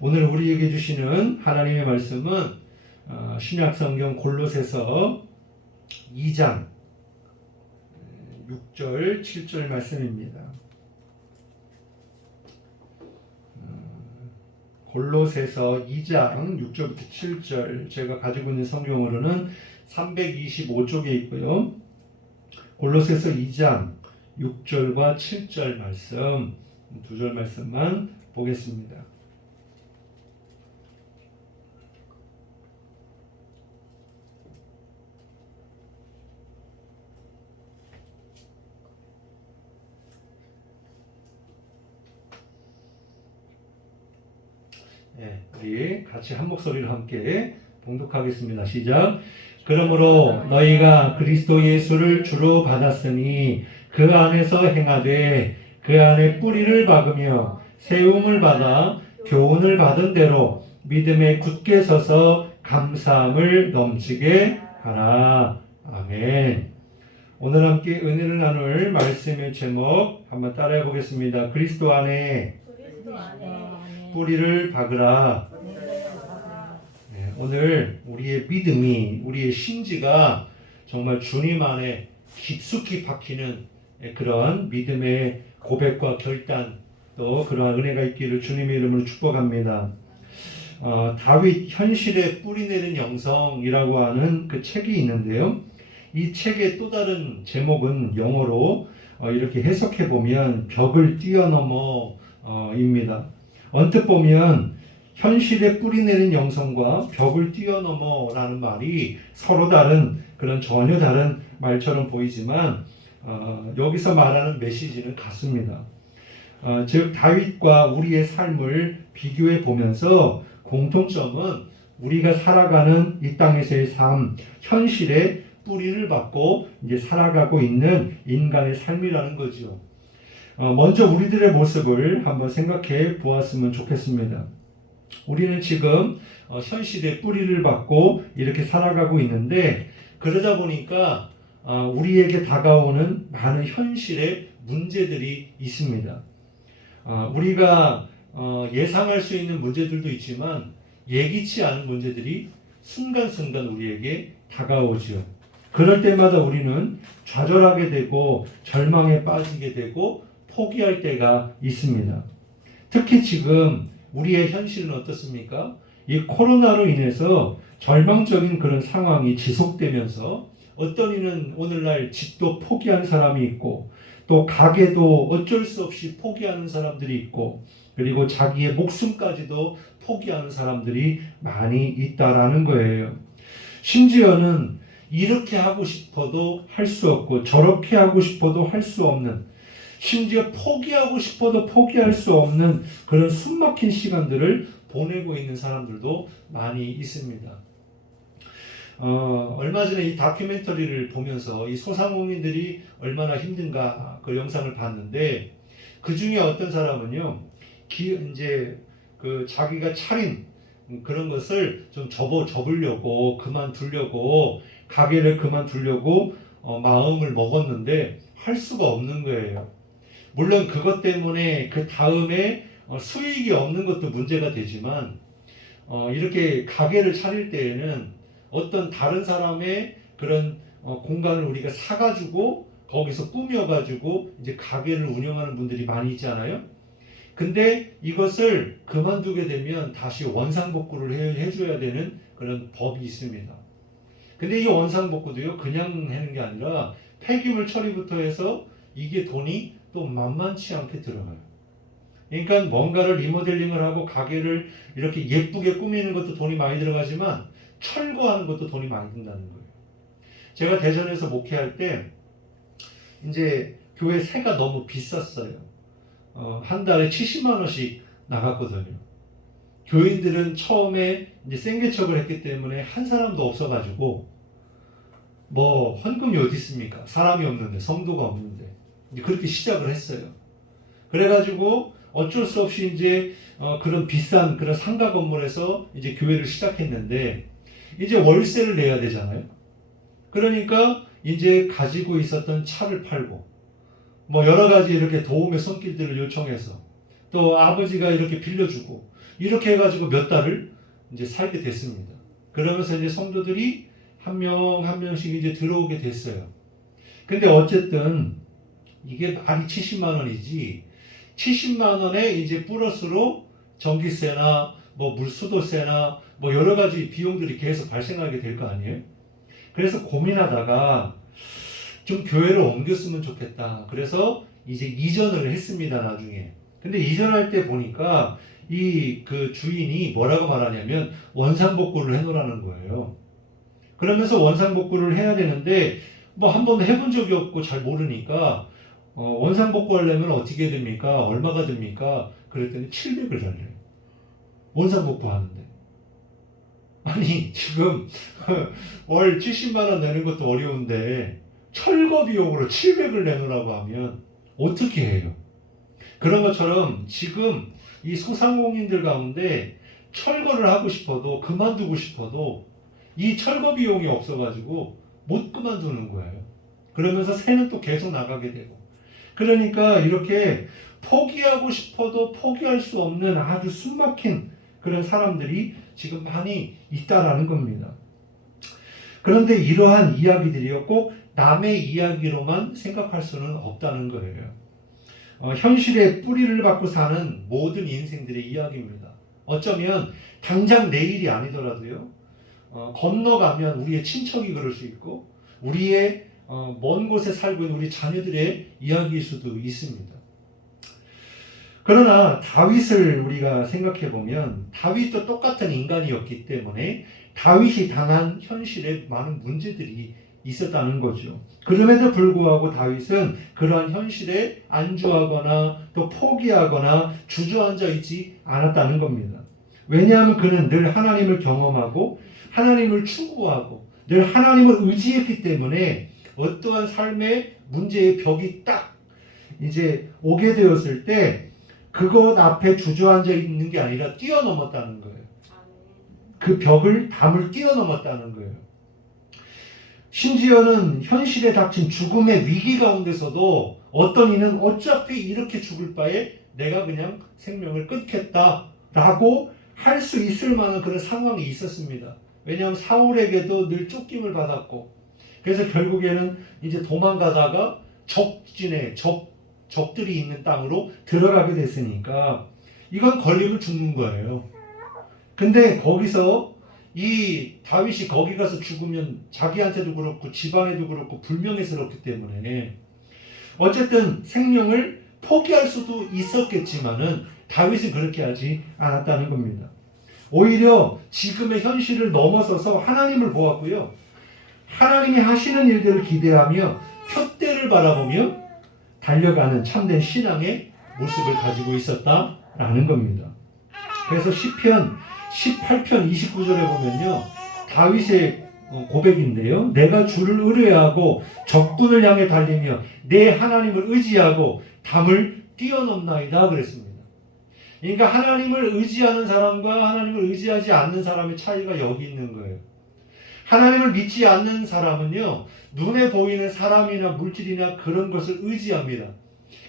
오늘 우리에게 주시는 하나님의 말씀은 신약성경 골로새서 2장 6절 7절 말씀입니다. 골로새서 2장 6절부터 7절, 제가 가지고 있는 성경으로는 325쪽에 있고요. 골로새서 2장 6절과 7절 말씀, 두 절 말씀만 보겠습니다. 우리 같이 한 목소리로 함께 봉독하겠습니다. 시작. 그러므로 너희가 그리스도 예수를 주로 받았으니 그 안에서 행하되 그 안에 뿌리를 박으며 세움을 받아 교훈을 받은 대로 믿음에 굳게 서서 감사함을 넘치게 하라. 아멘. 오늘 함께 은혜를 나눌 말씀의 제목 한번 따라해 보겠습니다. 그리스도 안에 뿌리를 박으라. 네, 오늘 우리의 믿음이, 우리의 신지가 정말 주님 안에 깊숙이 박히는 그런 믿음의 고백과 결단, 또 그러한 은혜가 있기를 주님의 이름으로 축복합니다. 다윗 현실에 뿌리내린 영성이라고 하는 그 책이 있는데요. 이 책의 또 다른 제목은 영어로 이렇게 해석해 보면 벽을 뛰어넘어 입니다. 언뜻 보면 현실에 뿌리내린 영성과 벽을 뛰어넘어라는 말이 서로 다른, 그런 전혀 다른 말처럼 보이지만 여기서 말하는 메시지는 같습니다. 즉 다윗과 우리의 삶을 비교해 보면서 공통점은 우리가 살아가는 이 땅에서의 삶, 현실에 뿌리를 받고 이제 살아가고 있는 인간의 삶이라는 거죠. 먼저 우리들의 모습을 한번 생각해 보았으면 좋겠습니다. 우리는 지금 현실에 뿌리를 받고 이렇게 살아가고 있는데, 그러다 보니까 우리에게 다가오는 많은 현실의 문제들이 있습니다. 우리가 예상할 수 있는 문제들도 있지만 예기치 않은 문제들이 순간순간 우리에게 다가오죠. 그럴 때마다 우리는 좌절하게 되고 절망에 빠지게 되고 포기할 때가 있습니다. 특히 지금 우리의 현실은 어떻습니까? 이 코로나로 인해서 절망적인 그런 상황이 지속되면서 어떤 이는 오늘날 집도 포기한 사람이 있고, 또 가게도 어쩔 수 없이 포기하는 사람들이 있고, 그리고 자기의 목숨까지도 포기하는 사람들이 많이 있다라는 거예요. 심지어는 이렇게 하고 싶어도 할 수 없고 저렇게 하고 싶어도 할 수 없는, 심지어 포기하고 싶어도 포기할 수 없는 그런 숨막힌 시간들을 보내고 있는 사람들도 많이 있습니다. 얼마 전에 이 다큐멘터리를 보면서 이 소상공인들이 얼마나 힘든가 그 영상을 봤는데, 그 중에 어떤 사람은요, 이제 그 자기가 차린 그런 것을 좀 접으려고, 그만두려고, 가게를 그만두려고 마음을 먹었는데 할 수가 없는 거예요. 물론 그것 때문에 그 다음에 수익이 없는 것도 문제가 되지만, 이렇게 가게를 차릴 때에는 어떤 다른 사람의 그런 공간을 우리가 사가지고 거기서 꾸며가지고 이제 가게를 운영하는 분들이 많이 있잖아요. 근데 이것을 그만두게 되면 다시 원상복구를 해줘야 되는 그런 법이 있습니다. 근데 이 원상복구도요, 그냥 하는 게 아니라 폐기물 처리부터 해서 이게 돈이 또 만만치 않게 들어가요. 그러니까 뭔가를 리모델링을 하고 가게를 이렇게 예쁘게 꾸미는 것도 돈이 많이 들어가지만 철거하는 것도 돈이 많이 든다는 거예요. 제가 대전에서 목회할 때 이제 교회 세가 너무 비쌌어요. 한 달에 70만 원씩 나갔거든요. 교인들은 처음에 이제 생계척을 했기 때문에 한 사람도 없어가지고, 뭐 헌금이 어디 있습니까? 사람이 없는데, 성도가 없는데, 이제 그렇게 시작을 했어요. 그래가지고 어쩔 수 없이 이제 그런 비싼 그런 상가 건물에서 이제 교회를 시작했는데, 이제 월세를 내야 되잖아요. 그러니까 이제 가지고 있었던 차를 팔고, 뭐 여러 가지 이렇게 도움의 손길들을 요청해서, 또 아버지가 이렇게 빌려주고, 이렇게 해가지고 몇 달을 이제 살게 됐습니다. 그러면서 이제 성도들이 한 명 한 명씩 이제 들어오게 됐어요. 근데 어쨌든 이게 말이 70만 원이지 70만 원에 이제 플러스로 전기세나 뭐 물수도세나 뭐 여러 가지 비용들이 계속 발생하게 될 거 아니에요? 그래서 고민하다가 좀 교회를 옮겼으면 좋겠다. 그래서 이제 이전을 했습니다, 나중에. 근데 이전할 때 보니까 이 그 주인이 뭐라고 말하냐면 원상복구를 해놓으라는 거예요. 그러면서 원상복구를 해야 되는데 뭐 한 번도 해본 적이 없고 잘 모르니까 원상복구 하려면 어떻게 됩니까? 얼마가 됩니까? 그랬더니 700을 달래요. 원상복구 하는데. 아니 지금 월 70만 원 내는 것도 어려운데 철거 비용으로 700을 내놓으라고 하면 어떻게 해요? 그런 것처럼 지금 이 소상공인들 가운데 철거를 하고 싶어도 그만두고 싶어도 이 철거 비용이 없어가지고 못 그만두는 거예요. 그러면서 새는 또 계속 나가게 되고. 그러니까 이렇게 포기하고 싶어도 포기할 수 없는 아주 숨막힌 그런 사람들이 지금 많이 있다라는 겁니다. 그런데 이러한 이야기들이요, 꼭 남의 이야기로만 생각할 수는 없다는 거예요. 현실의 뿌리를 받고 사는 모든 인생들의 이야기입니다. 어쩌면 당장 내일이 아니더라도요, 건너가면 우리의 친척이 그럴 수 있고 우리의 먼 곳에 살고 있는 우리 자녀들의 이야기일 수도 있습니다. 그러나 다윗을 우리가 생각해 보면 다윗도 똑같은 인간이었기 때문에 다윗이 당한 현실에 많은 문제들이 있었다는 거죠. 그럼에도 불구하고 다윗은 그러한 현실에 안주하거나 또 포기하거나 주저앉아 있지 않았다는 겁니다. 왜냐하면 그는 늘 하나님을 경험하고 하나님을 추구하고 늘 하나님을 의지했기 때문에 어떠한 삶의 문제의 벽이 딱 이제 오게 되었을 때 그것 앞에 주저앉아 있는 게 아니라 뛰어넘었다는 거예요. 그 벽을 담을 뛰어넘었다는 거예요. 심지어는 현실에 닥친 죽음의 위기 가운데서도 어떤 이는 어차피 이렇게 죽을 바에 내가 그냥 생명을 끊겠다라고 할 수 있을 만한 그런 상황이 있었습니다. 왜냐하면 사울에게도 늘 쫓김을 받았고 그래서 결국에는 이제 도망가다가 적진에 적들이 있는 땅으로 들어가게 됐으니까 이건 걸리면 죽는 거예요. 근데 거기서 이 다윗이 거기 가서 죽으면 자기한테도 그렇고 집안에도 그렇고 불명예스럽기 때문에 어쨌든 생명을 포기할 수도 있었겠지만은 다윗은 그렇게 하지 않았다는 겁니다. 오히려 지금의 현실을 넘어서서 하나님을 보았고요. 하나님이 하시는 일들을 기대하며 표대를 바라보며 달려가는 참된 신앙의 모습을 가지고 있었다라는 겁니다. 그래서 시편 18편 29절에 보면요. 다윗의 고백인데요. 내가 주를 의뢰하고 적군을 향해 달리며 내 하나님을 의지하고 담을 뛰어넘나이다 그랬습니다. 그러니까 하나님을 의지하는 사람과 하나님을 의지하지 않는 사람의 차이가 여기 있는 거예요. 하나님을 믿지 않는 사람은요. 눈에 보이는 사람이나 물질이나 그런 것을 의지합니다.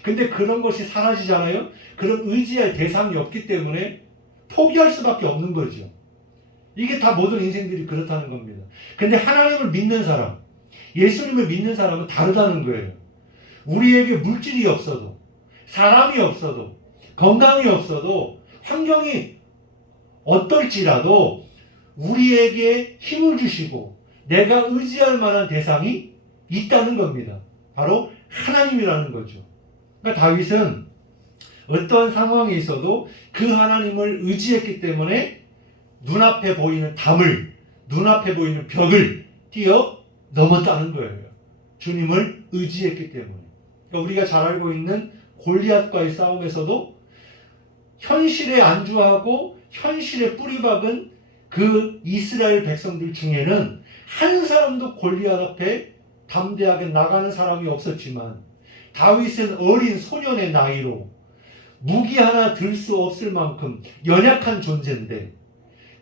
근데 그런 것이 사라지잖아요. 그럼 의지할 대상이 없기 때문에 포기할 수밖에 없는 거죠. 이게 다 모든 인생들이 그렇다는 겁니다. 근데 하나님을 믿는 사람, 예수님을 믿는 사람은 다르다는 거예요. 우리에게 물질이 없어도, 사람이 없어도, 건강이 없어도, 환경이 어떨지라도 우리에게 힘을 주시고 내가 의지할 만한 대상이 있다는 겁니다. 바로 하나님이라는 거죠. 그러니까 다윗은 어떠한 상황에 있어도 그 하나님을 의지했기 때문에 눈앞에 보이는 담을, 눈앞에 보이는 벽을 뛰어넘었다는 거예요. 주님을 의지했기 때문에. 그러니까 우리가 잘 알고 있는 골리앗과의 싸움에서도 현실에 안주하고 현실에 뿌리박은 그 이스라엘 백성들 중에는 한 사람도 골리앗 앞에 담대하게 나가는 사람이 없었지만 다윗은 어린 소년의 나이로 무기 하나 들 수 없을 만큼 연약한 존재인데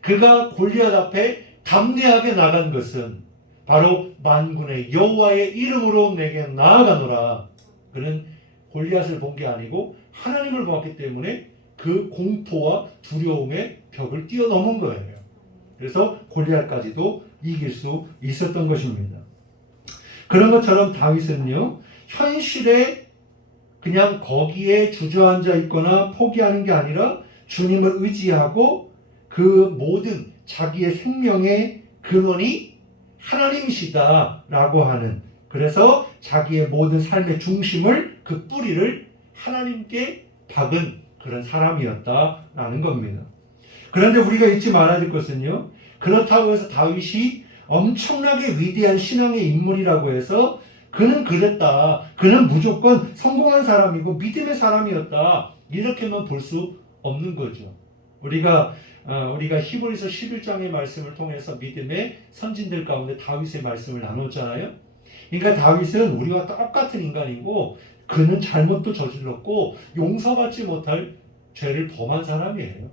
그가 골리앗 앞에 담대하게 나간 것은 바로 만군의 여호와의 이름으로 내게 나아가노라. 그는 골리앗을 본 게 아니고 하나님을 보았기 때문에 그 공포와 두려움의 벽을 뛰어넘은 거예요. 그래서 골리앗까지도 이길 수 있었던 것입니다. 그런 것처럼 다윗은요, 현실에 그냥 거기에 주저앉아 있거나 포기하는 게 아니라 주님을 의지하고 그 모든 자기의 생명의 근원이 하나님이시다라고 하는, 그래서 자기의 모든 삶의 중심을, 그 뿌리를 하나님께 박은 그런 사람이었다라는 겁니다. 그런데 우리가 잊지 말아야 될 것은요, 그렇다고 해서 다윗이 엄청나게 위대한 신앙의 인물이라고 해서 그는 그랬다, 그는 무조건 성공한 사람이고 믿음의 사람이었다, 이렇게만 볼 수 없는 거죠. 우리가 히브리서 11장의 말씀을 통해서 믿음의 선진들 가운데 다윗의 말씀을 나눴잖아요. 그러니까 다윗은 우리와 똑같은 인간이고 그는 잘못도 저질렀고 용서받지 못할 죄를 범한 사람이에요.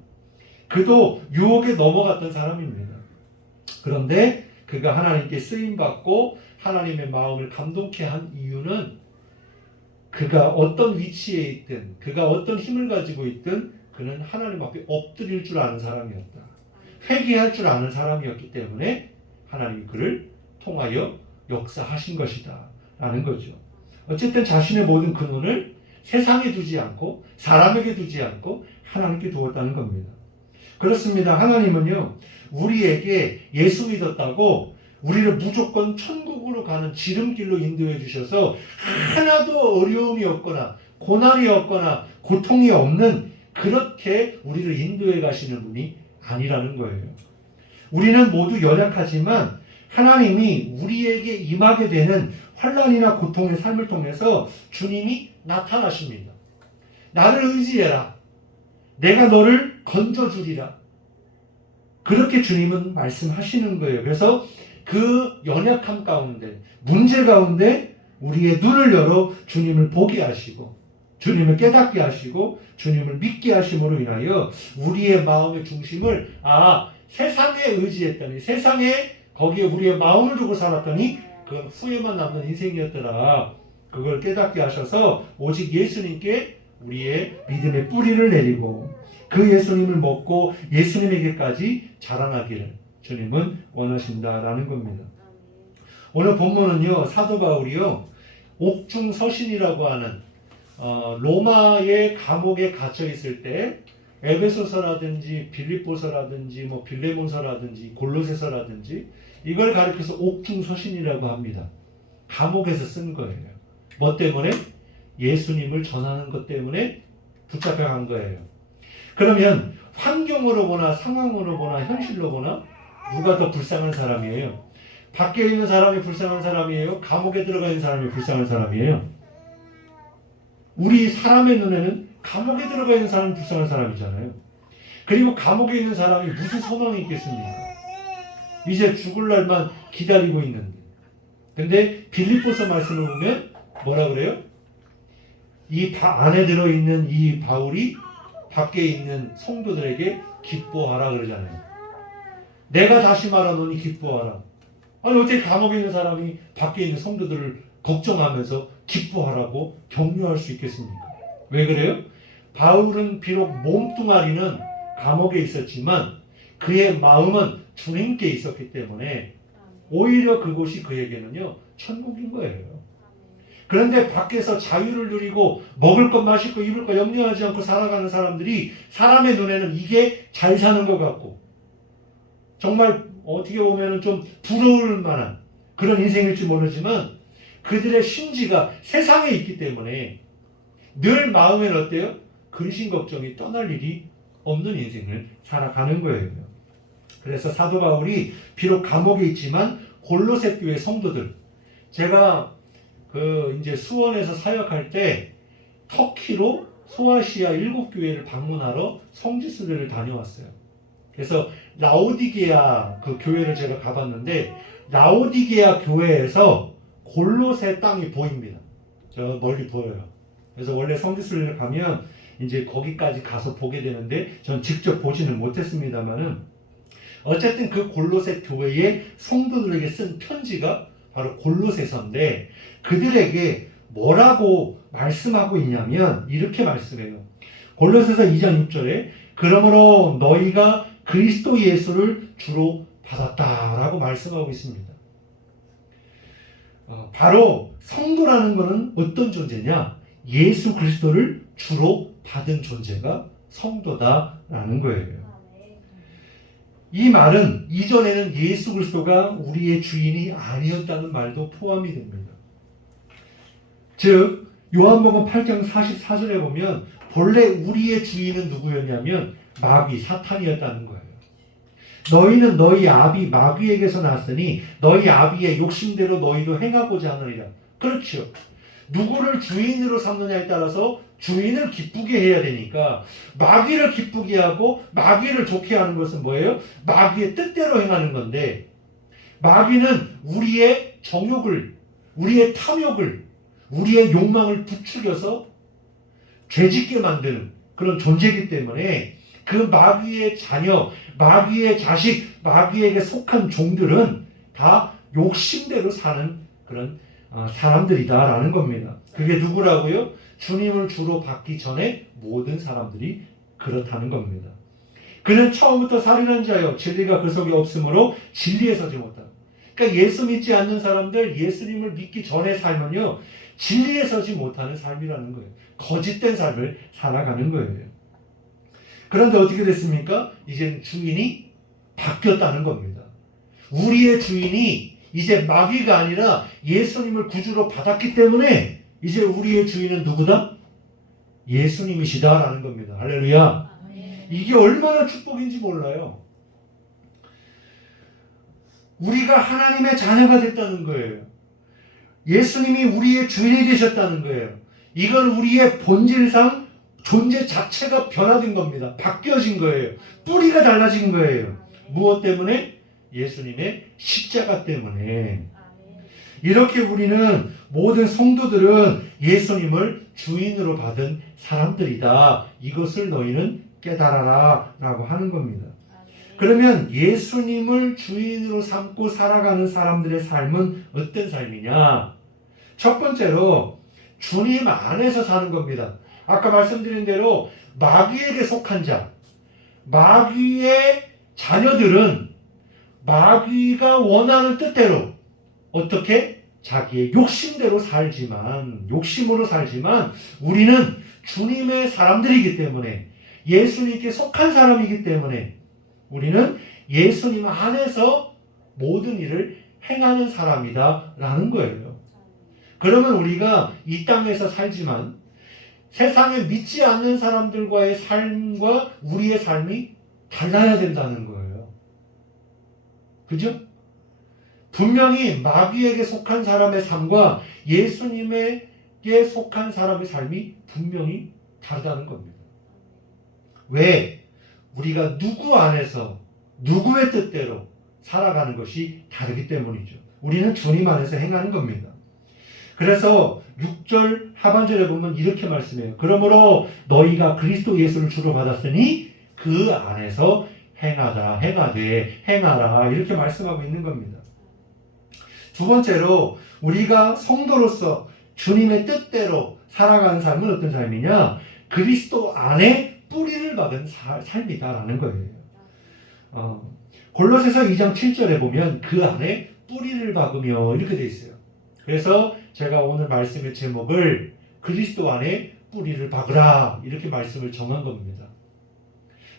그도 유혹에 넘어갔던 사람입니다. 그런데 그가 하나님께 쓰임받고 하나님의 마음을 감동케 한 이유는 그가 어떤 위치에 있든, 그가 어떤 힘을 가지고 있든 그는 하나님 앞에 엎드릴 줄 아는 사람이었다. 회개할 줄 아는 사람이었기 때문에 하나님이 그를 통하여 역사하신 것이다 라는 거죠. 어쨌든 자신의 모든 근원을 세상에 두지 않고 사람에게 두지 않고 하나님께 두었다는 겁니다. 그렇습니다. 하나님은요, 우리에게 예수 믿었다고 우리를 무조건 천국으로 가는 지름길로 인도해 주셔서 하나도 어려움이 없거나 고난이 없거나 고통이 없는, 그렇게 우리를 인도해 가시는 분이 아니라는 거예요. 우리는 모두 연약하지만 하나님이 우리에게 임하게 되는 환난이나 고통의 삶을 통해서 주님이 나타나십니다. 나를 의지해라. 내가 너를 건져주리라. 그렇게 주님은 말씀하시는 거예요. 그래서 그 연약함 가운데, 문제 가운데 우리의 눈을 열어 주님을 보게 하시고 주님을 깨닫게 하시고 주님을 믿게 하심으로 인하여 우리의 마음의 중심을, 세상에 의지했더니, 세상에 거기에 우리의 마음을 두고 살았더니 그건 후회만 남는 인생이었더라. 그걸 깨닫게 하셔서 오직 예수님께 우리의 믿음의 뿌리를 내리고 그 예수님을 먹고 예수님에게까지 자라나기를 주님은 원하신다라는 겁니다. 오늘 본문은요, 사도 바울이요, 옥중서신이라고 하는 로마의 감옥에 갇혀 있을 때 에베소서라든지 빌립보서라든지 빌레몬서라든지 골로새서라든지 이걸 가리켜서 옥중서신이라고 합니다. 감옥에서 쓴 거예요. 뭐 때문에? 예수님을 전하는 것 때문에 붙잡혀간 거예요. 그러면 환경으로 보나 상황으로 보나 현실로 보나 누가 더 불쌍한 사람이에요? 밖에 있는 사람이 불쌍한 사람이에요? 감옥에 들어가 있는 사람이 불쌍한 사람이에요? 우리 사람의 눈에는 감옥에 들어가 있는 사람이 불쌍한 사람이잖아요. 그리고 감옥에 있는 사람이 무슨 소망이 있겠습니까? 이제 죽을 날만 기다리고 있는데. 근데 빌립보서 말씀을 보면 뭐라 그래요? 이 안에 들어있는 이 바울이 밖에 있는 성도들에게 기뻐하라 그러잖아요. 내가 다시 말하노니 기뻐하라. 아니 어떻게 감옥에 있는 사람이 밖에 있는 성도들을 걱정하면서 기뻐하라고 격려할 수 있겠습니까? 왜 그래요? 바울은 비록 몸뚱아리는 감옥에 있었지만 그의 마음은 주님께 있었기 때문에 오히려 그곳이 그에게는요 천국인 거예요. 그런데 밖에서 자유를 누리고 먹을 것 마실 것 입을 것 염려하지 않고 살아가는 사람들이 사람의 눈에는 이게 잘 사는 것 같고 정말 어떻게 보면 좀 부러울 만한 그런 인생일지 모르지만 그들의 심지가 세상에 있기 때문에 늘 마음에는 어때요? 근심 걱정이 떠날 일이 없는 인생을 살아가는 거예요. 그래서 사도 바울이 비록 감옥에 있지만 골로새 교회 성도들, 제가 이제 수원에서 사역할 때 터키로 소아시아 7교회를 방문하러 성지순례를 다녀왔어요. 그래서 라오디게아 그 교회를 제가 가봤는데 라오디게아 교회에서 골로새 땅이 보입니다. 저 멀리 보여요. 그래서 원래 성지순례를 가면 이제 거기까지 가서 보게 되는데 전 직접 보지는 못했습니다만은 어쨌든 그 골로새 교회의 성도들에게 쓴 편지가 바로 골로새서인데 그들에게 뭐라고 말씀하고 있냐면 이렇게 말씀해요. 골로새서 2장 6절에 그러므로 너희가 그리스도 예수를 주로 받았다라고 말씀하고 있습니다. 바로 성도라는 것은 어떤 존재냐? 예수 그리스도를 주로 받은 존재가 성도다라는 거예요. 이 말은 이전에는 예수 그리스도가 우리의 주인이 아니었다는 말도 포함이 됩니다. 즉 요한복음 8장 44절에 보면 본래 우리의 주인은 누구였냐면 마귀, 사탄이었다는 거예요. 너희는 너희 아비 마귀에게서 났으니 너희 아비의 욕심대로 너희도 행하고자 하느니라. 그렇죠. 누구를 주인으로 삼느냐에 따라서 주인을 기쁘게 해야 되니까 마귀를 기쁘게 하고 마귀를 좋게 하는 것은 뭐예요? 마귀의 뜻대로 행하는 건데 마귀는 우리의 정욕을, 우리의 탐욕을, 우리의 욕망을 부추겨서 죄짓게 만드는 그런 존재이기 때문에 그 마귀의 자녀, 마귀의 자식, 마귀에게 속한 종들은 다 욕심대로 사는 그런 사람들이다라는 겁니다. 그게 누구라고요? 주님을 주로 받기 전에 모든 사람들이 그렇다는 겁니다. 그는 처음부터 살인한 자요 진리가 그 속에 없으므로 진리에 서지 못하고. 그러니까 예수 믿지 않는 사람들, 예수님을 믿기 전에 살면요 진리에 서지 못하는 삶이라는 거예요. 거짓된 삶을 살아가는 거예요. 그런데 어떻게 됐습니까? 이제는 주인이 바뀌었다는 겁니다. 우리의 주인이 이제 마귀가 아니라 예수님을 구주로 받았기 때문에 이제 우리의 주인은 누구다? 예수님이시다라는 겁니다. 할렐루야. 이게 얼마나 축복인지 몰라요. 우리가 하나님의 자녀가 됐다는 거예요. 예수님이 우리의 주인이 되셨다는 거예요. 이건 우리의 본질상 존재 자체가 변화된 겁니다. 바뀌어진 거예요. 뿌리가 달라진 거예요. 무엇 때문에? 예수님의 십자가 때문에. 이렇게 우리는 모든 성도들은 예수님을 주인으로 받은 사람들이다. 이것을 너희는 깨달아라 라고 하는 겁니다. 그러면 예수님을 주인으로 삼고 살아가는 사람들의 삶은 어떤 삶이냐? 첫 번째로 주님 안에서 사는 겁니다. 아까 말씀드린 대로 마귀에게 속한 자, 마귀의 자녀들은 마귀가 원하는 뜻대로 어떻게? 자기의 욕심대로 살지만, 욕심으로 살지만 우리는 주님의 사람들이기 때문에 예수님께 속한 사람이기 때문에 우리는 예수님 안에서 모든 일을 행하는 사람이다 라는 거예요. 그러면 우리가 이 땅에서 살지만 세상에 믿지 않는 사람들과의 삶과 우리의 삶이 달라야 된다는 거예요. 그죠? 분명히 마귀에게 속한 사람의 삶과 예수님에게 속한 사람의 삶이 분명히 다르다는 겁니다. 왜? 우리가 누구 안에서 누구의 뜻대로 살아가는 것이 다르기 때문이죠. 우리는 주님 안에서 행하는 겁니다. 그래서 6절 하반절에 보면 이렇게 말씀해요. 그러므로 너희가 그리스도 예수를 주로 받았으니 그 안에서 행하라 이렇게 말씀하고 있는 겁니다. 두 번째로 우리가 성도로서 주님의 뜻대로 살아가는 삶은 어떤 삶이냐? 그리스도 안에 뿌리를 박은 삶이다라는 거예요. 골로새서 2장 7절에 보면 그 안에 뿌리를 박으며 이렇게 되어 있어요. 그래서 제가 오늘 말씀의 제목을 그리스도 안에 뿌리를 박으라 이렇게 말씀을 정한 겁니다.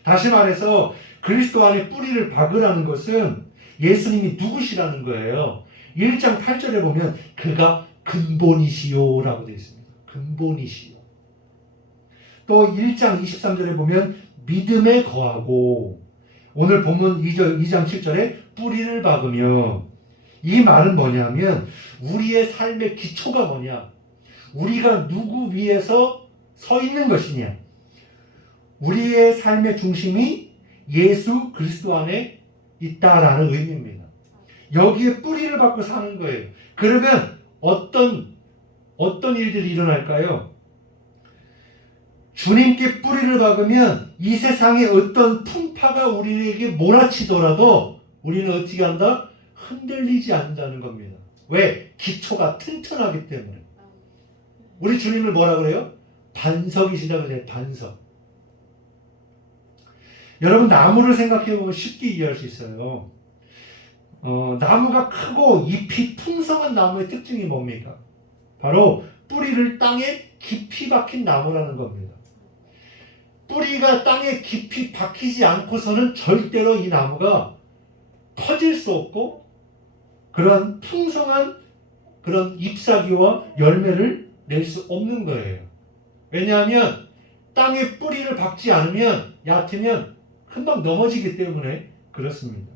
다시 말해서 그리스도 안에 뿌리를 박으라는 것은 예수님이 누구시라는 거예요. 1장 8절에 보면 그가 근본이시오 라고 되어 있습니다. 근본이시오. 또 1장 23절에 보면 믿음에 거하고 오늘 본문 2장 7절에 뿌리를 박으며 이 말은 뭐냐면 우리의 삶의 기초가 뭐냐? 우리가 누구 위에서 서 있는 것이냐? 우리의 삶의 중심이 예수 그리스도 안에 있다라는 의미입니다. 여기에 뿌리를 박고 사는 거예요. 그러면 어떤 일들이 일어날까요? 주님께 뿌리를 박으면 이 세상에 어떤 풍파가 우리에게 몰아치더라도 우리는 어떻게 한다? 흔들리지 않는다는 겁니다. 왜? 기초가 튼튼하기 때문에. 우리 주님을 뭐라 그래요? 반석이시다 그래요. 반석. 여러분 나무를 생각해 보면 쉽게 이해할 수 있어요. 나무가 크고 잎이 풍성한 나무의 특징이 뭡니까? 바로 뿌리를 땅에 깊이 박힌 나무라는 겁니다. 뿌리가 땅에 깊이 박히지 않고서는 절대로 이 나무가 커질 수 없고 그런 풍성한 그런 잎사귀와 열매를 낼 수 없는 거예요. 왜냐하면 땅에 뿌리를 박지 않으면 얕으면 금방 넘어지기 때문에 그렇습니다.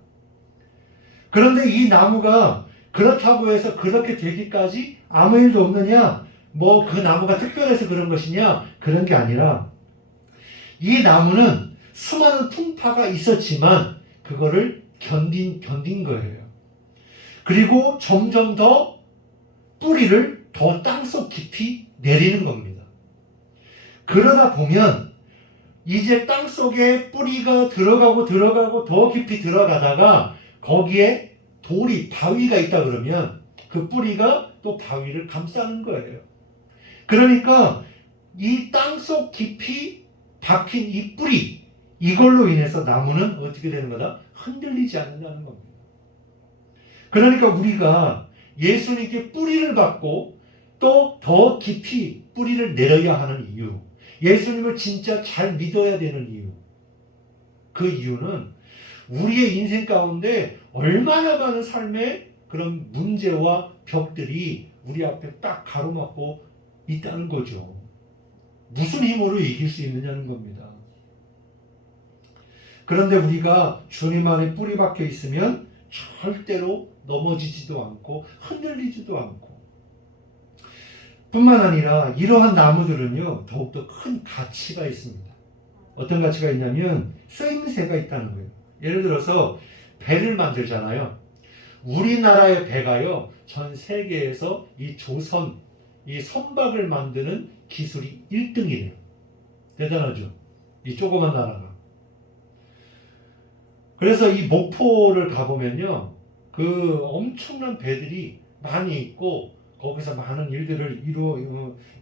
그런데 이 나무가 그렇다고 해서 그렇게 되기까지 아무 일도 없느냐? 뭐 그 나무가 특별해서 그런 것이냐? 그런 게 아니라 이 나무는 수많은 풍파가 있었지만 그거를 견딘 거예요. 그리고 점점 더 뿌리를 더 땅속 깊이 내리는 겁니다. 그러다 보면 이제 땅속에 뿌리가 들어가고 더 깊이 들어가다가 거기에 돌이 바위가 있다 그러면 그 뿌리가 또 바위를 감싸는 거예요. 그러니까 이 땅속 깊이 박힌 이 뿌리 이걸로 인해서 나무는 어떻게 되는 거다? 흔들리지 않는다는 겁니다. 그러니까 우리가 예수님께 뿌리를 받고 또 더 깊이 뿌리를 내려야 하는 이유, 예수님을 진짜 잘 믿어야 되는 이유, 그 이유는 우리의 인생 가운데 얼마나 많은 삶의 그런 문제와 벽들이 우리 앞에 딱 가로막고 있다는 거죠. 무슨 힘으로 이길 수 있느냐는 겁니다. 그런데 우리가 주님 안에 뿌리 박혀 있으면 절대로 넘어지지도 않고 흔들리지도 않고 뿐만 아니라 이러한 나무들은요 더욱더 큰 가치가 있습니다. 어떤 가치가 있냐면 쓰임새가 있다는 거예요. 예를 들어서 배를 만들잖아요. 우리나라의 배가요 전 세계에서 이 조선 이 선박을 만드는 기술이 1등이래요. 대단하죠. 이 조그만 나라가. 그래서 이 목포를 가보면요 그 엄청난 배들이 많이 있고 거기서 많은 일들을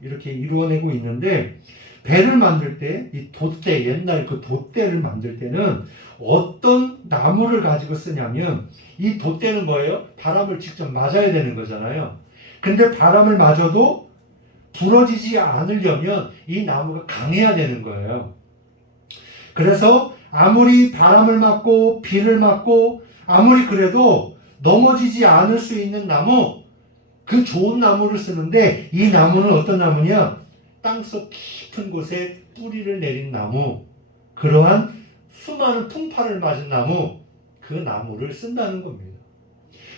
이렇게 이루어내고 있는데 배를 만들 때 이 돛대 옛날 그 돛대를 만들 때는 어떤 나무를 가지고 쓰냐면 이 돛대는 뭐예요? 바람을 직접 맞아야 되는 거잖아요. 근데 바람을 맞아도 부러지지 않으려면 이 나무가 강해야 되는 거예요. 그래서 아무리 바람을 맞고 비를 맞고 아무리 그래도 넘어지지 않을 수 있는 나무, 그 좋은 나무를 쓰는데 이 나무는 어떤 나무냐? 땅속 깊은 곳에 뿌리를 내린 나무, 그러한 수많은 풍파를 맞은 나무, 그 나무를 쓴다는 겁니다.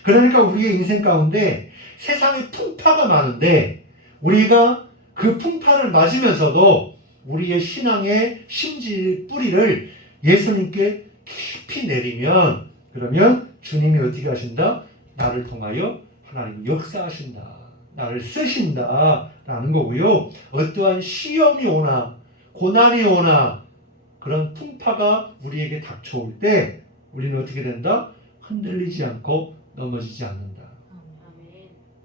그러니까 우리의 인생 가운데 세상에 풍파가 많은데 우리가 그 풍파를 맞으면서도 우리의 신앙의 심지 뿌리를 예수님께 깊이 내리면 그러면 주님이 어떻게 하신다? 나를 통하여 하나님 역사하신다. 나를 쓰신다. 라는 거고요. 어떠한 시험이 오나 고난이 오나 그런 풍파가 우리에게 닥쳐올 때 우리는 어떻게 된다? 흔들리지 않고 넘어지지 않는다.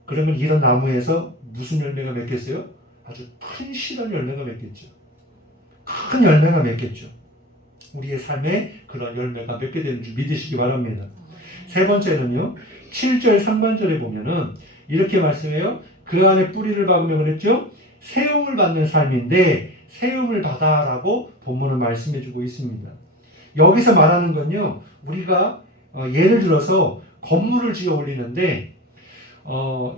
그러면 이런 나무에서 무슨 열매가 맺겠어요? 아주 큰 실한 열매가 맺겠죠. 큰 열매가 맺겠죠. 우리의 삶에 그런 열매가 맺게 되는 줄 믿으시기 바랍니다. 세 번째는요. 7절 상반절에 보면은 이렇게 말씀해요. 그 안에 뿌리를 박으면 그랬죠. 세움을 받는 삶인데 세움을 받아라고 본문은 말씀해주고 있습니다. 여기서 말하는 건요. 우리가 예를 들어서 건물을 지어 올리는데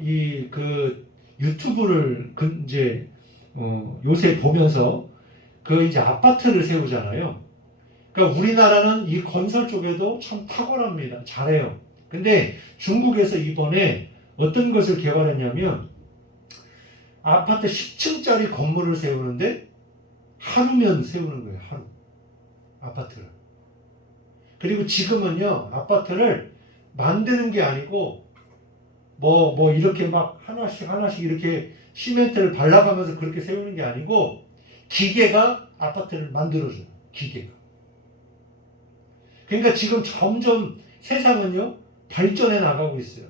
이 그 유튜브를 이제 요새 보면서 그 이제 아파트를 세우잖아요. 그러니까 우리나라는 이 건설 쪽에도 참 탁월합니다. 잘해요. 근데 중국에서 이번에 어떤 것을 개발했냐면 아파트 10층짜리 건물을 세우는데 하루면 세우는 거예요. 하루. 아파트를. 그리고 지금은요. 아파트를 만드는 게 아니고 뭐 이렇게 막 하나씩 이렇게 시멘트를 발라가면서 그렇게 세우는 게 아니고 기계가 아파트를 만들어줘요. 기계가. 그러니까 지금 점점 세상은요. 발전해 나가고 있어요.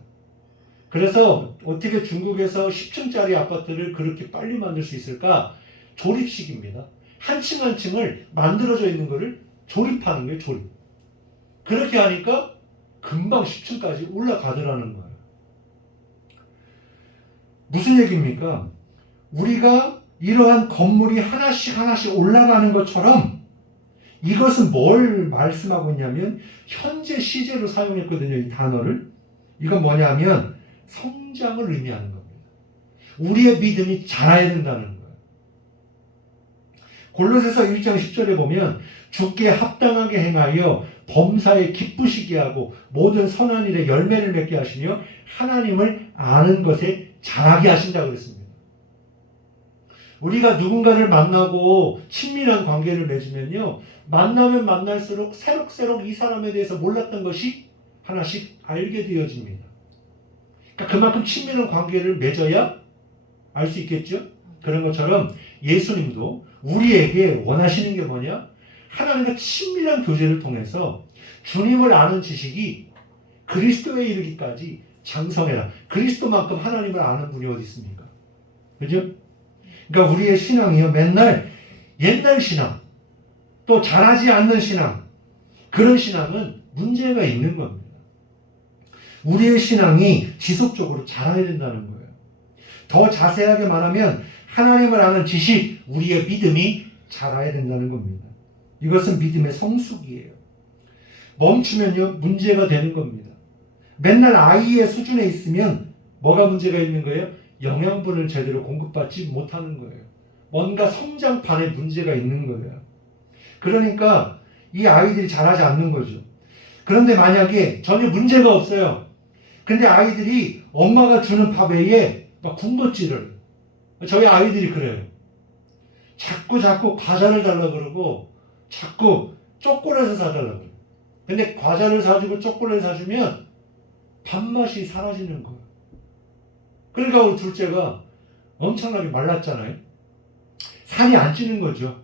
그래서 어떻게 중국에서 10층짜리 아파트를 그렇게 빨리 만들 수 있을까? 조립식입니다. 한 층 한 층을 만들어져 있는 거를 조립하는 거예요. 조립. 그렇게 하니까 금방 10층까지 올라가더라는 거예요. 무슨 얘기입니까? 우리가 이러한 건물이 하나씩 하나씩 올라가는 것처럼 이것은 뭘 말씀하고 있냐면 현재 시제로 사용했거든요. 이 단어를. 이건 뭐냐면 성장을 의미하는 겁니다. 우리의 믿음이 자라야 된다는 거예요. 골로새서 1장 10절에 보면 주께 합당하게 행하여 범사에 기쁘시게 하고 모든 선한 일에 열매를 맺게 하시며 하나님을 아는 것에 자라게 하신다고 그랬습니다. 우리가 누군가를 만나고 친밀한 관계를 맺으면요, 만나면 만날수록 새록새록 이 사람에 대해서 몰랐던 것이 하나씩 알게 되어집니다. 그러니까 그만큼 친밀한 관계를 맺어야 알 수 있겠죠? 그런 것처럼 예수님도 우리에게 원하시는 게 뭐냐? 하나님과 친밀한 교제를 통해서 주님을 아는 지식이 그리스도에 이르기까지 장성해라. 그리스도만큼 하나님을 아는 분이 어디 있습니까? 그죠? 그러니까 우리의 신앙이요, 맨날 옛날 신앙, 또 자라지 않는 신앙, 그런 신앙은 문제가 있는 겁니다. 우리의 신앙이 지속적으로 자라야 된다는 거예요. 더 자세하게 말하면 하나님을 아는 지식, 우리의 믿음이 자라야 된다는 겁니다. 이것은 믿음의 성숙이에요. 멈추면요, 문제가 되는 겁니다. 맨날 아이의 수준에 있으면 뭐가 문제가 있는 거예요? 영양분을 제대로 공급받지 못하는 거예요. 뭔가 성장판에 문제가 있는 거예요. 그러니까 이 아이들이 자라지 않는 거죠. 그런데 만약에 전혀 문제가 없어요. 근데 아이들이 엄마가 주는 밥 외에 막 군것질을, 저희 아이들이 그래요. 자꾸 과자를 달라고 그러고 자꾸 초콜릿을 사달라고 그래요. 근데 과자를 사주고 초콜릿을 사주면 밥맛이 사라지는 거예요. 그러니까 우리 둘째가 엄청나게 말랐잖아요. 살이 안 찌는 거죠.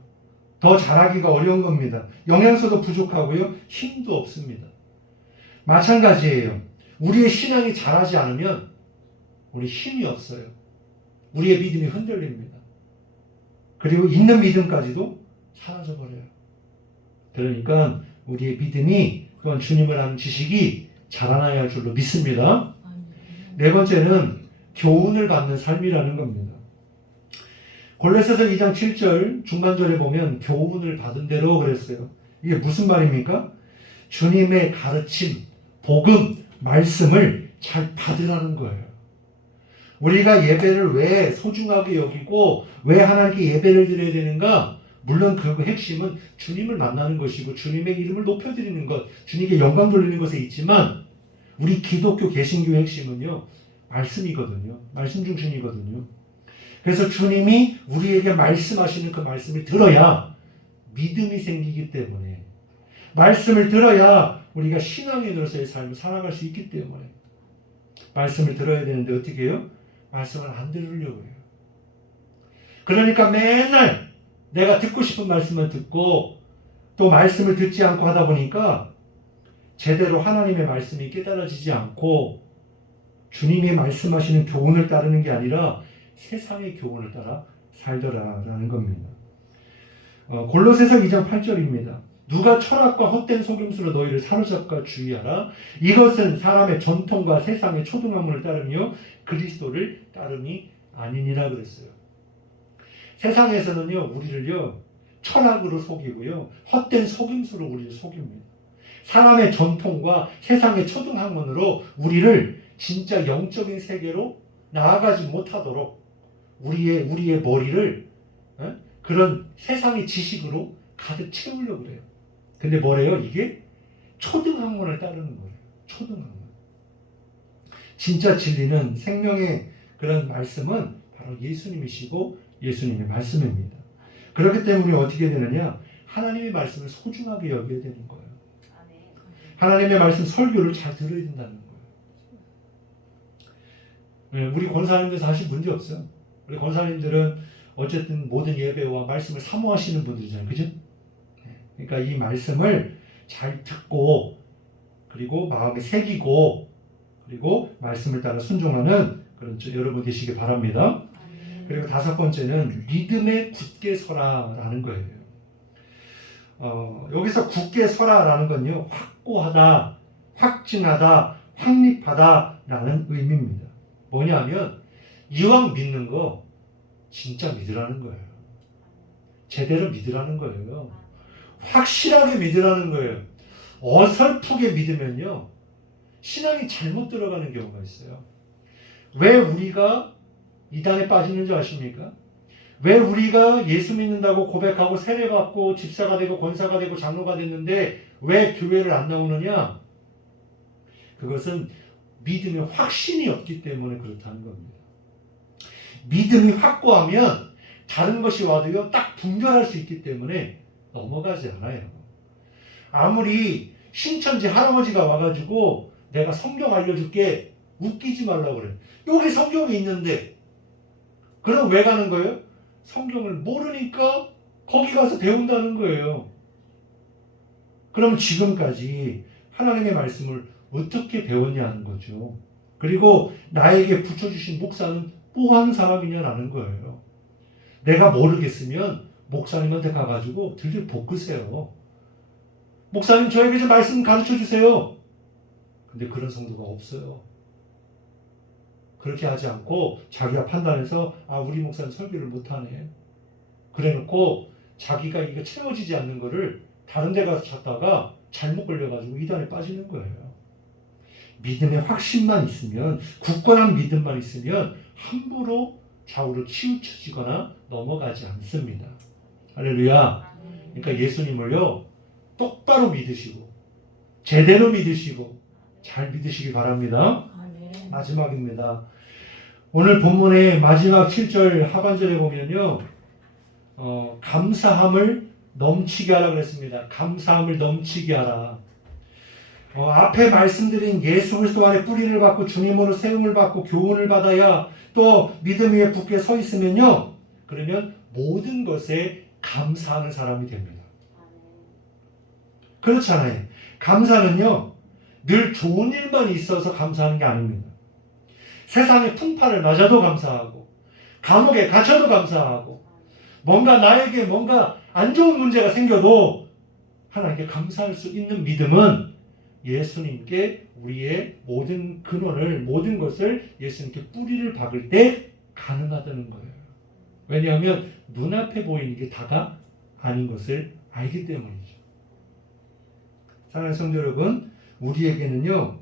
더 자라기가 어려운 겁니다. 영양소도 부족하고요. 힘도 없습니다. 마찬가지예요. 우리의 신앙이 자라지 않으면 우리 힘이 없어요. 우리의 믿음이 흔들립니다. 그리고 있는 믿음까지도 사라져버려요. 그러니까 우리의 믿음이, 또한 주님을 아는 지식이 자라나야 할 줄로 믿습니다. 네 번째는 교훈을 받는 삶이라는 겁니다. 골로새서 2장 7절 중반절에 보면 교훈을 받은 대로 그랬어요. 이게 무슨 말입니까? 주님의 가르침, 복음, 말씀을 잘 받으라는 거예요. 우리가 예배를 왜 소중하게 여기고 왜 하나님께 예배를 드려야 되는가? 물론 그 핵심은 주님을 만나는 것이고 주님의 이름을 높여드리는 것, 주님께 영광 돌리는 것에 있지만 우리 기독교 개신교의 핵심은요, 말씀이거든요. 말씀 중심이거든요. 그래서 주님이 우리에게 말씀하시는 그 말씀을 들어야 믿음이 생기기 때문에, 말씀을 들어야 우리가 신앙인으로서의 삶을 살아갈 수 있기 때문에 말씀을 들어야 되는데 어떻게 해요? 말씀을 안 들으려고 해요. 그러니까 맨날 내가 듣고 싶은 말씀만 듣고 또 말씀을 듣지 않고 하다 보니까 제대로 하나님의 말씀이 깨달아지지 않고 주님이 말씀하시는 교훈을 따르는 게 아니라 세상의 교훈을 따라 살더라라는 겁니다. 골로새서 2장 8절입니다. 누가 철학과 헛된 속임수로 너희를 사로잡아 주의하라. 이것은 사람의 전통과 세상의 초등학문을 따르며 그리스도를 따름이 아니니라 그랬어요. 세상에서는요, 우리를요, 철학으로 속이고요, 헛된 속임수로 우리를 속입니다. 사람의 전통과 세상의 초등학문으로 우리를 진짜 영적인 세계로 나아가지 못하도록 우리의 머리를 그런 세상의 지식으로 가득 채우려고 그래요. 근데 뭐래요? 이게 초등학문을 따르는 거예요. 초등학문. 진짜 진리는, 생명의 그런 말씀은 바로 예수님이시고 예수님의 말씀입니다. 그렇기 때문에 어떻게 되느냐? 하나님의 말씀을 소중하게 여겨야 되는 거예요. 하나님의 말씀 설교를 잘 들어야 된다는 거예요. 우리 권사님들 사실 문제 없어요. 우리 권사님들은 어쨌든 모든 예배와 말씀을 사모하시는 분들이잖아요. 그죠? 그러니까 이 말씀을 잘 듣고 그리고 마음에 새기고 그리고 말씀을 따라 순종하는 그런 여러분 되시기 바랍니다. 그리고 다섯 번째는 믿음에 굳게 서라라는 거예요. 여기서 굳게 서라라는 건요, 확고하다, 확증하다, 확립하다라는 의미입니다. 뭐냐면 이왕 믿는 거 진짜 믿으라는 거예요. 제대로 믿으라는 거예요. 확실하게 믿으라는 거예요. 어설프게 믿으면요, 신앙이 잘못 들어가는 경우가 있어요. 왜 우리가 이단에 빠지는 줄 아십니까? 왜 우리가 예수 믿는다고 고백하고 세례받고 집사가 되고 권사가 되고 장로가 됐는데 왜 교회를 안 나오느냐? 그것은 믿음의 확신이 없기 때문에 그렇다는 겁니다. 믿음이 확고하면 다른 것이 와도요, 딱 분별할 수 있기 때문에 넘어가지 않아요. 아무리 신천지 할아버지가 와가지고 내가 성경 알려줄게, 웃기지 말라고 그래. 여기 성경이 있는데 그럼 왜 가는 거예요? 성경을 모르니까 거기 가서 배운다는 거예요. 그럼 지금까지 하나님의 말씀을 어떻게 배웠냐는 거죠. 그리고 나에게 붙여주신 목사는 뭐 하는 사람이냐라는 거예요. 내가 모르겠으면 목사님한테 가가지고 들들 볶으세요. 목사님, 저에게 좀 말씀 가르쳐 주세요. 근데 그런 성도가 없어요. 그렇게 하지 않고 자기가 판단해서 우리 목사는 설교를 못하네, 그래놓고 자기가 이거 채워지지 않는 거를 다른 데 가서 찾다가 잘못 걸려가지고 이단에 빠지는 거예요. 믿음의 확신만 있으면, 굳건한 믿음만 있으면 함부로 좌우로 치우쳐지거나 넘어가지 않습니다. 할렐루야. 그러니까 예수님을요, 똑바로 믿으시고 제대로 믿으시고 잘 믿으시기 바랍니다. 마지막입니다. 오늘 본문의 마지막 7절 하반절에 보면요, 감사함을 넘치게 하라 그랬습니다. 감사함을 넘치게 하라. 앞에 말씀드린 예수 그리스도 안에 뿌리를 받고 주님으로 세움을 받고 교훈을 받아야 또 믿음 위에 굳게 서 있으면요, 그러면 모든 것에 감사하는 사람이 됩니다. 그렇잖아요. 감사는요, 늘 좋은 일만 있어서 감사하는 게 아닙니다. 세상에 풍파를 맞아도 감사하고, 감옥에 갇혀도 감사하고, 뭔가 나에게 뭔가 안 좋은 문제가 생겨도 하나님께 감사할 수 있는 믿음은 예수님께 우리의 모든 근원을, 모든 것을 예수님께 뿌리를 박을 때 가능하다는 거예요. 왜냐하면 눈앞에 보이는 게 다가 아닌 것을 알기 때문이죠. 사랑하는 성도 여러분, 우리에게는요,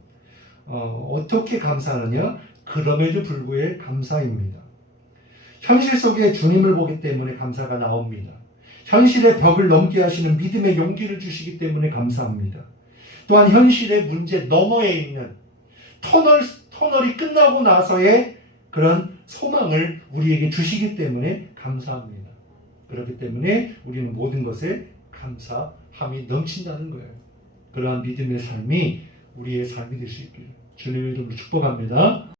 어떻게 감사하느냐? 그럼에도 불구하고 감사입니다. 현실 속에 주님을 보기 때문에 감사가 나옵니다. 현실의 벽을 넘게 하시는 믿음의 용기를 주시기 때문에 감사합니다. 또한 현실의 문제 너머에 있는 터널이 끝나고 나서의 그런 소망을 우리에게 주시기 때문에 감사합니다. 그렇기 때문에 우리는 모든 것에 감사함이 넘친다는 거예요. 그러한 믿음의 삶이 우리의 삶이 될 수 있기를 주님의 이름으로 축복합니다.